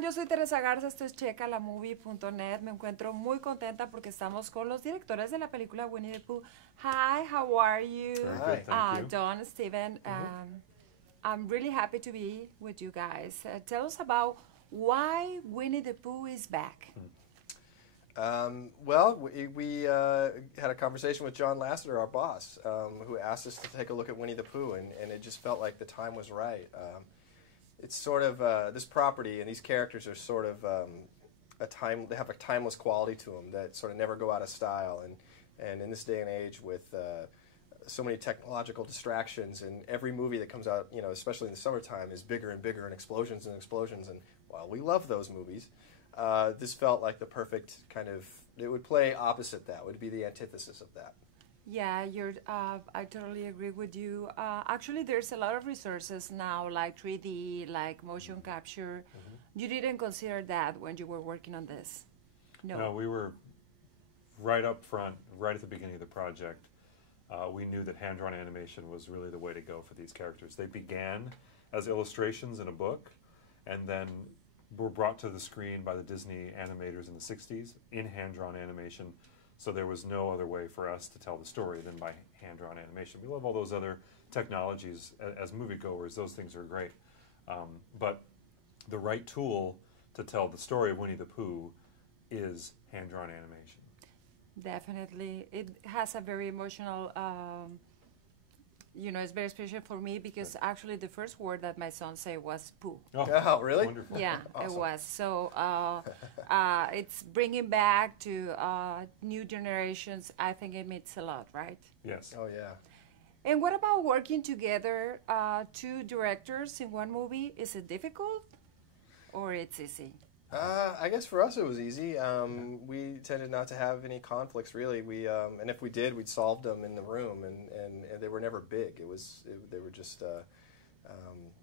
están? Yo soy Teresa Garza, esto es checalamovie.net. Me encuentro muy contenta porque estamos con los directores de la película Winnie the Pooh. Hi, how are you? Very good, thank you. Don, Steven. I'm really happy to be with you guys. Tell us about why Winnie the Pooh is back. Well, we had a conversation with John Lasseter, our boss, who asked us to take a look at Winnie the Pooh, and it just felt like the time was right. It's sort of, this property and these characters are sort of they have a timeless quality to them that sort of never go out of style. And in this day and age with so many technological distractions, and every movie that comes out, you know, especially in the summertime, is bigger and bigger and explosions. And while we love those movies, this felt like the perfect kind of, it would play opposite that, would be the antithesis of that. Yeah, I totally agree with you. Actually, there's a lot of resources now, like 3D, like motion capture. You didn't consider that when you were working on this? No, we were right up front, right at the beginning of the project. We knew that hand-drawn animation was really the way to go for these characters. They began as illustrations in a book, and then were brought to the screen by the Disney animators in the 60s in hand-drawn animation. So there was no other way for us to tell the story than by hand-drawn animation. We love all those other technologies as moviegoers. Those things are great. But the right tool to tell the story of Winnie the Pooh is hand-drawn animation. Definitely. It has a very emotional, you know, it's very special for me because actually the first word that my son said was Pooh. Oh, really? Wonderful. Yeah, Awesome. it was. So it's bringing back to new generations. I think it means a lot, right? Yes. Oh, yeah. And what about working together, two directors in one movie? Is it difficult or it's easy? I guess for us it was easy. We tended not to have any conflicts really. And if we did, we'd solved them in the room, and they were never big. They were just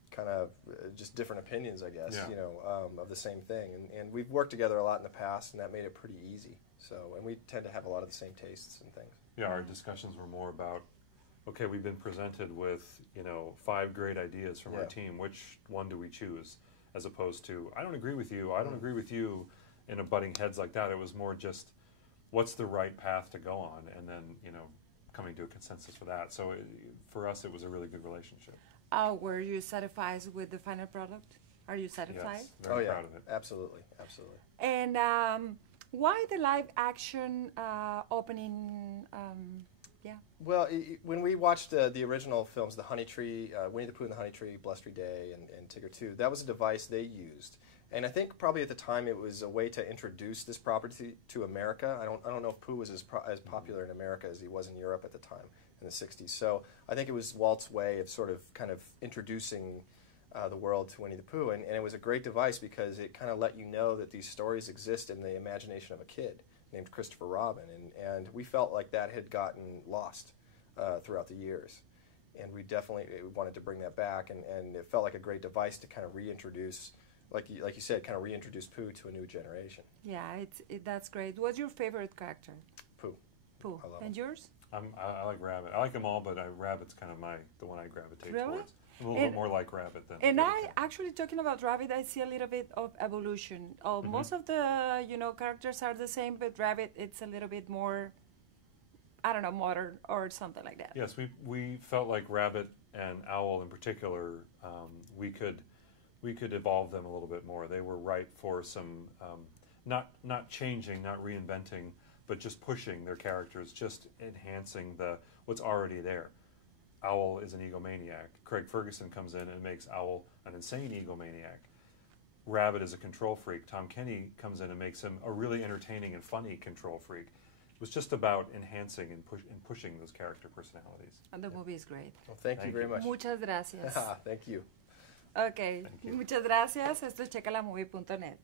kind of just different opinions, I guess, Yeah. you know, of the same thing. And we've worked together a lot in the past, and that made it pretty easy. So, and we tend to have a lot of the same tastes and things. Yeah, our discussions were more about, okay, we've been presented with, you know, 5 great ideas from our team. Which one do we choose? As opposed to, I don't agree with you, I don't agree with you, in a butting heads like that. It was more just, what's the right path to go on, and then, you know, coming to a consensus for that. So for us, it was a really good relationship. Were you satisfied with the final product? Are you satisfied? Yes, very proud of it. Absolutely, absolutely. And why the live action opening? Yeah. Well, when we watched the original films, the Honey Tree, Winnie the Pooh and the Honey Tree, Blustery Day, and Tigger 2, that was a device they used. And I think probably at the time it was a way to introduce this property to America. I don't know if Pooh was as popular in America as he was in Europe at the time in the 60s. So I think it was Walt's way of sort of kind of introducing the world to Winnie the Pooh. And it was a great device because it kind of let you know that these stories exist in the imagination of a kid named Christopher Robin, and we felt like that had gotten lost throughout the years, and we definitely wanted to bring that back, and it felt like a great device to kind of reintroduce, like you said, kind of reintroduce Pooh to a new generation. Yeah, that's great. What's your favorite character? Pooh. Pooh. I love And him. yours? I like Rabbit. I like them all, but Rabbit's kind of the one I gravitate Really? towards. A little bit more like Rabbit than. And actually, talking about Rabbit, I see a little bit of evolution. Most of the characters are the same, but Rabbit, it's a little bit more, I don't know, modern or something like that. Yes, we felt like Rabbit and Owl in particular, we could evolve them a little bit more. They were ripe for some not changing, not reinventing, but just pushing their characters, just enhancing what's already there. Owl is an egomaniac. Craig Ferguson comes in and makes Owl an insane egomaniac. Rabbit is a control freak. Tom Kenny comes in and makes him a really entertaining and funny control freak. It was just about enhancing and pushing those character personalities. And the movie is great. Well, thank you very much. Muchas gracias. Thank you. Okay. Thank you. Muchas gracias. Esto es checalamovie.net.